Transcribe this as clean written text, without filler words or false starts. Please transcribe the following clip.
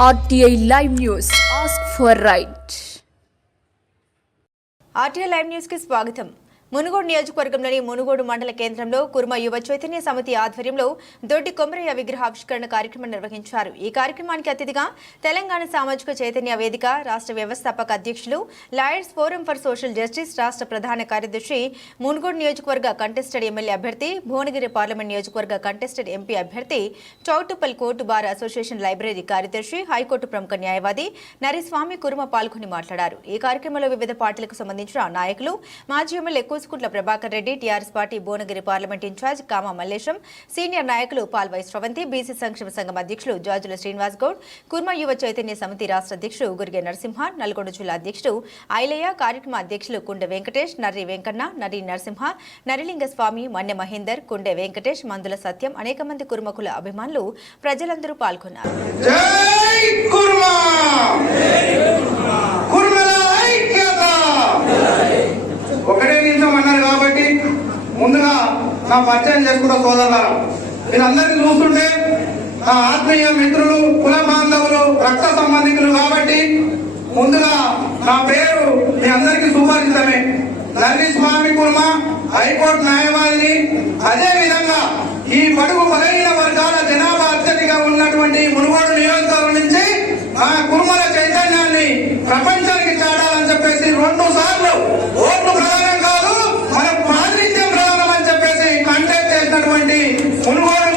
RTI Live News. Ask for right. RTI Live News की स्वागतम. మునుగోడు నియోజకవర్గంలోని మునుగోడు మండల కేంద్రంలో కుర్మ యువ చైతన్య సమితి ఆధ్వర్యంలో దొడ్డి కొమరయ్య విగ్రహావిష్కరణ కార్యక్రమం నిర్వహించారు. ఈ కార్యక్రమానికి అతిథిగా తెలంగాణ సామాజిక చైతన్య వేదిక రాష్ట్ర వ్యవస్థాపక అధ్యక్షులు lawyers forum for social justice రాష్ట్ర ప్రధాన కార్యదర్శి మునుగోడు నియోజకవర్గ కంటెస్టెడ్ ఎమ్మెల్యే అభ్యర్థి భువనగిరి పార్లమెంట్ నియోజకవర్గ కంటెస్టెడ్ ఎంపీ అభ్యర్థి Choutuppal court bar association library కార్యదర్శి హైకోర్టు ప్రముఖ న్యాయవాది నరిస్వామి కుర్మ పాల్గొని మాట్లాడారు. ఈ కార్యక్రమంలో వివిధ పార్టీలకు సంబంధించిన నాయకులు మాజీ MLA Kusukuntla Prabhakar Reddy, TRS party Bhuvanagiri parliament in charge Kama Mallesham, senior నాయకులు పాల్వై శ్రవంతి, బీసీ సంక్షేమ సంఘం అధ్యక్షులు జాజుల శ్రీనివాస్ గౌడ్, కుర్మ యువ చైతన్య సమితి రాష్ట్ర అధ్యక్షుడు గురిగే నరసింహ, నల్గొండ జిల్లా అధ్యక్షుడు ఐలయ్య, కార్యక్రమ అధ్యక్షులు కుండె వెంకటేష్, నర్రి వెంకన్న, నర్రి నరసింహ, నరిలింగస్వామి, మన్నె మహేందర్, కుండె వెంకటేష్, మందుల సత్యం, అనేక మంది కుర్మకుల అభిమానులు ప్రజలందరూ పాల్గొన్నారు. ఒకటే నిమిషం అన్నారు కాబట్టి ముందుగా నా పరిచయం చేసుకున్న సోదరులారా, మీరందరినీ చూస్తుంటే నా ఆత్మీయ మిత్రులు, కుల బాంధవులు, రక్త సంబంధికులు కాబట్టి ముందుగా నా పేరు మీ అందరికీ సుపరిచితమే. నరిస్వామి కుర్మ, హైకోర్టు న్యాయవాదిని. అదే విధంగా ఈ బడుగు బలహీన వర్గాల జనాభా అత్యధికంగా ఉన్నటువంటి మునుగోడు నియోజకవర్గం నుంచి ఆ కుర్మల చైతన్యాన్ని ప్రపంచానికి చాటాలని చెప్పేసి 2 సార్లు ఓట్లు ప్రధానం కాదు, మన ప్రాతినిధ్యం ప్రధానం అని చెప్పేసి కంటెస్ట్ చేసినటువంటి మునుగోడు